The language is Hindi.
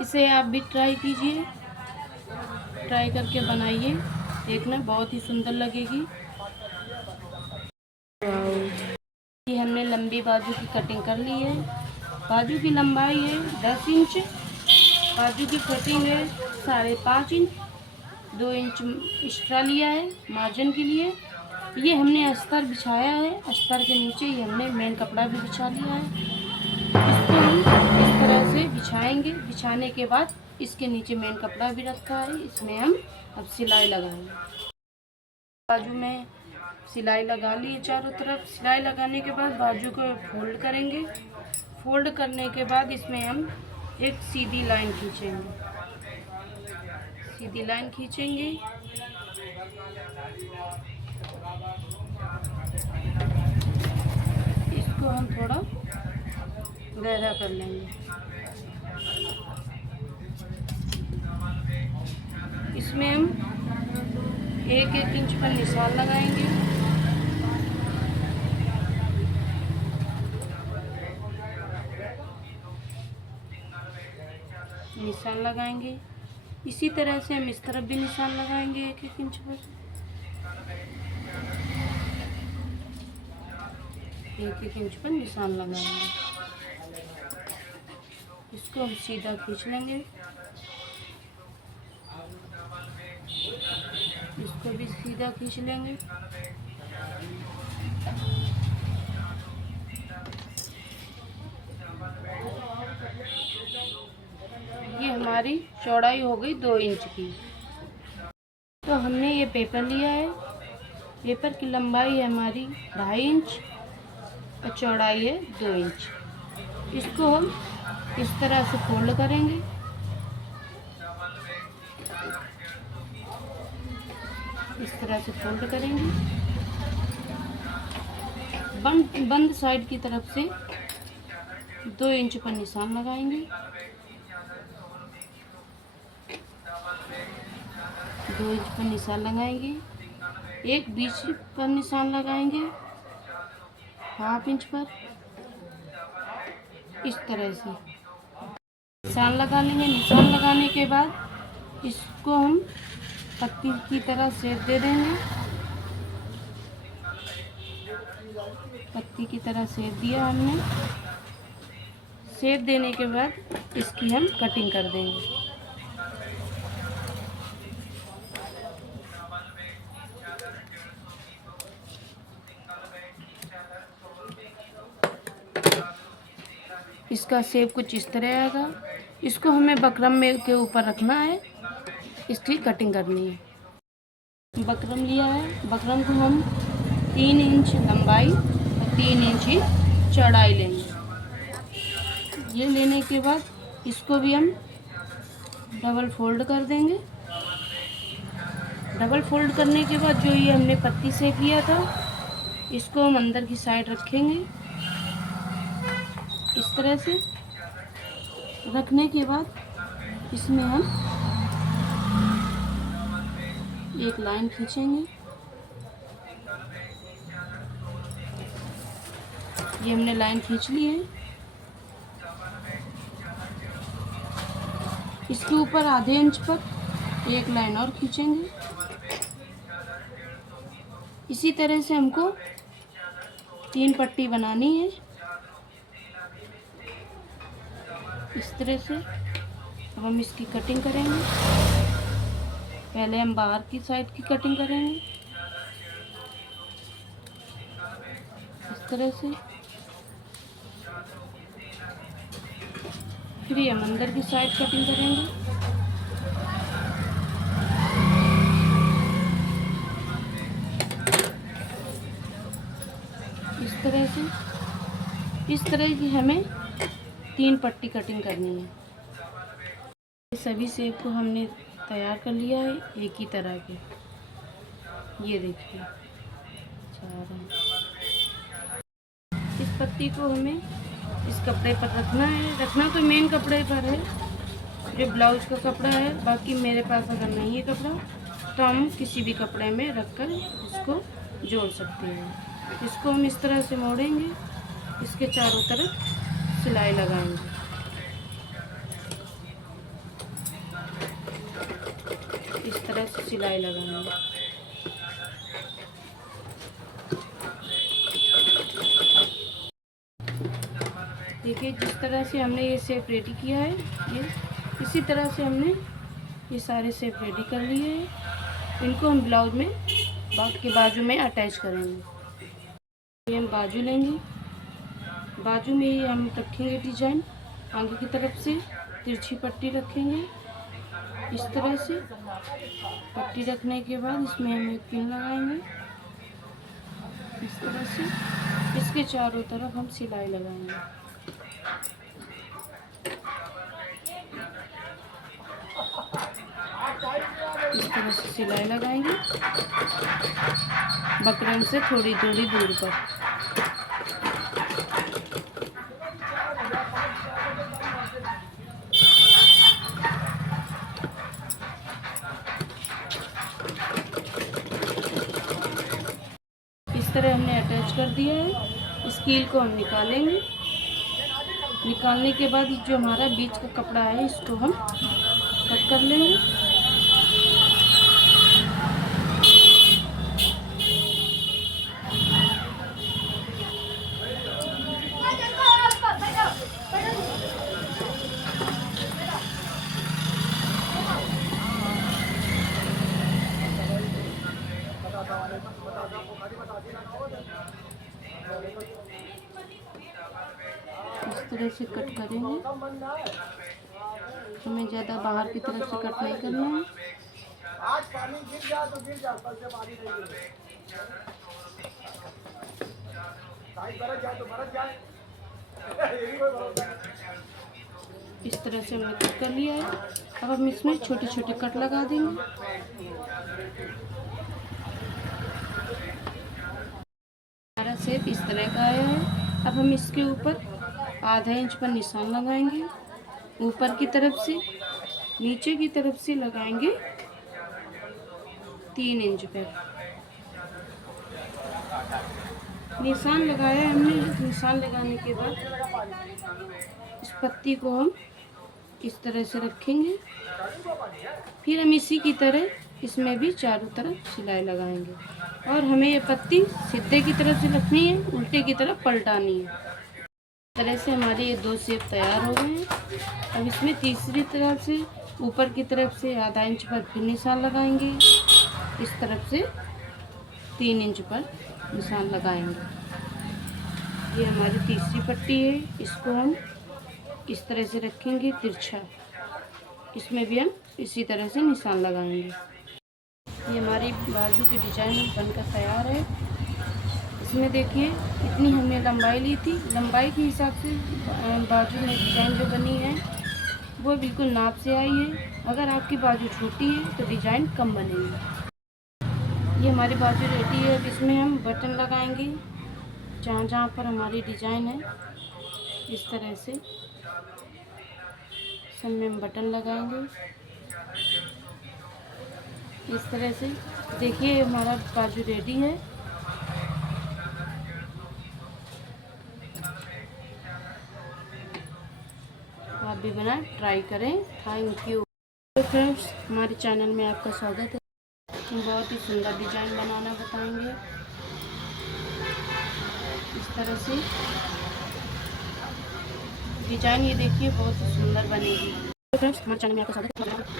इसे आप भी ट्राई कीजिए, ट्राई करके बनाइए, देखना बहुत ही सुंदर लगेगी। ये हमने लंबी बाजू की कटिंग कर ली है। बाजू की लंबाई है 10 इंच, बाजू की कटिंग है 5.5 इंच, 2 इंच एक्स्ट्रा लिया है मार्जिन के लिए। ये हमने अस्तर बिछाया है, अस्तर के नीचे ये हमने मेन कपड़ा भी बिछा लिया है। इसको हम इस तरह से बिछाएंगे। बिछाने के बाद इसके नीचे मेन कपड़ा भी रखा है, इसमें हम अब सिलाई लगाएंगे। बाजू में सिलाई लगा ली है चारों तरफ। सिलाई लगाने के बाद बाजू को फोल्ड करेंगे। फोल्ड करने के बाद इसमें हम एक सीधी लाइन खींचेंगे। सीधी लाइन खींचेंगे। इसको हम थोड़ा गहरा कर लेंगे। इसमें हम 1-1 इंच पर निशान लगाएंगे। निशान लगाएंगे। इसी तरह से हम इस तरफ भी निशान लगाएंगे 1-1 इंच पर। 1-1 इंच पर निशान लगाएंगे। इसको हम सीधा खींच लेंगे। इसको भी सीधा खींच लेंगे। ये हमारी चौड़ाई हो गई 2 इंच की। तो हमने ये पेपर लिया है। पेपर की लंबाई है हमारी 2.5 इंच और चौड़ाई है 2 इंच। इसको हम इस तरह से फोल्ड करेंगे। इस तरह से फोल्ड करेंगे। बंद साइड की तरफ से 2 इंच पर निशान लगाएंगे। 2 इंच पर निशान लगाएंगे। एक बीच पर निशान लगाएंगे 1/2 इंच पर। इस तरह से निशान लगा लेंगे। निशान लगाने के बाद इसको हम पत्ती की तरह शेप दे देंगे। पत्ती की तरह शेप दिया हमने। शेप देने के बाद इसकी हम कटिंग कर देंगे। इसका शेप कुछ इस तरह आएगा। इसको हमें बकरम में के ऊपर रखना है, इसकी कटिंग करनी है। बकरम लिया है। बकरम को हम 3 इंच लंबाई और 3 इंच ही चौड़ाई लेंगे। ये लेने के बाद इसको भी हम डबल फोल्ड कर देंगे। डबल फोल्ड करने के बाद जो ये हमने पत्ती से किया था, इसको हम अंदर की साइड रखेंगे। इस तरह से रखने के बाद इसमें हम एक लाइन खींचेंगे। ये हमने लाइन खींच ली है। इसके ऊपर आधे इंच पर एक लाइन और खींचेंगे। इसी तरह से हमको 3 पट्टी बनानी है। इस तरह से अब हम इसकी कटिंग करेंगे। पहले हम बाहर की साइड की कटिंग करेंगे इस तरह से। फिर हम अंदर की साइड कटिंग करेंगे। इस तरह से। इस तरह की हमें 3 पट्टी कटिंग करनी है। सभी सेब को हमने तैयार कर लिया है एक ही तरह के। ये देखिए 4 हैं। इस पत्ती को हमें इस कपड़े पर रखना है। रखना तो मेन कपड़े पर है जो ब्लाउज का कपड़ा है। बाकी मेरे पास अगर नहीं है कपड़ा तो हम किसी भी कपड़े में रखकर इसको जोड़ सकते हैं। इसको हम इस तरह से मोड़ेंगे। इसके चारों तरफ सिलाई लगाएंगे। सिलाई लगाएंगे। देखिए जिस तरह से हमने ये शेप रेडी किया है, ये इसी तरह से हमने ये सारे शेप रेडी कर लिए हैं। इनको हम ब्लाउज में के बाजू में अटैच करेंगे। ये हम बाजू लेंगे, बाजू में ही हम रखेंगे डिजाइन। आगे की तरफ से तिरछी पट्टी रखेंगे इस तरह से। पट्टी रखने के बाद इसमें हम एक पिन लगाएंगे इस तरह से। इसके चारों तरफ हम सिलाई लगाएंगे। इस तरह से सिलाई लगाएंगे बकरम से थोड़ी दूर पर। इस तरह हमने अटैच कर दिया है। इस कील को हम निकालेंगे। निकालने के बाद जो हमारा बीच का कपड़ा है इसको हम कट कर लेंगे। इस तरह से कट करेंगे। हमें ज़्यादा बाहर की तरफ से कट नहीं करना है। इस तरह से हमने कट कर लिया है। अब हम इसमें छोटे छोटे कट लगा देंगे। हमारा शेप इस तरह का आया है। अब हम इसके ऊपर आधा इंच पर निशान लगाएंगे। ऊपर की तरफ से नीचे की तरफ से लगाएंगे 3 इंच पर। निशान लगाया हमने। निशान लगाने के बाद इस पत्ती को हम इस तरह से रखेंगे। फिर हम इसी की तरह इसमें भी चारों तरफ सिलाई लगाएंगे। और हमें ये पत्ती सीधे की तरफ से रखनी है, उल्टे की तरफ पलटानी है। इस तरह से हमारे ये 2 शेप तैयार हो गए हैं। अब इसमें तीसरी तरफ से ऊपर की तरफ से आधा इंच पर फिर निशान लगाएंगे। इस तरफ से 3 इंच पर निशान लगाएंगे। ये हमारी तीसरी पट्टी है। इसको हम इस तरह से रखेंगे तिरछा। इसमें भी हम इसी तरह से निशान लगाएंगे। ये हमारी बाजू की डिजाइन बनकर तैयार है। इसमें देखिए इतनी हमने लंबाई ली थी। लंबाई के हिसाब से बाजू में डिजाइन जो बनी है वो बिल्कुल नाप से आई है। अगर आपकी बाजू छोटी है तो डिजाइन कम बनेगी। ये हमारी बाजू रेडी है। अब इसमें हम बटन लगाएंगे जहाँ जहाँ पर हमारी डिजाइन है। इस तरह से सब में हम बटन लगाएंगे इस तरह से। देखिए हमारा बाजू रेडी है। आप भी बनाएं, ट्राई करें। Thank you. तो फ्रेंड्स हमारे चैनल में आपका स्वागत है। हम बहुत ही सुंदर डिजाइन बनाना बताएंगे इस तरह से। डिजाइन ये देखिए बहुत ही सुंदर बनेगी। तो फ्रेंड्स हमारे चैनल में आपका स्वागत है।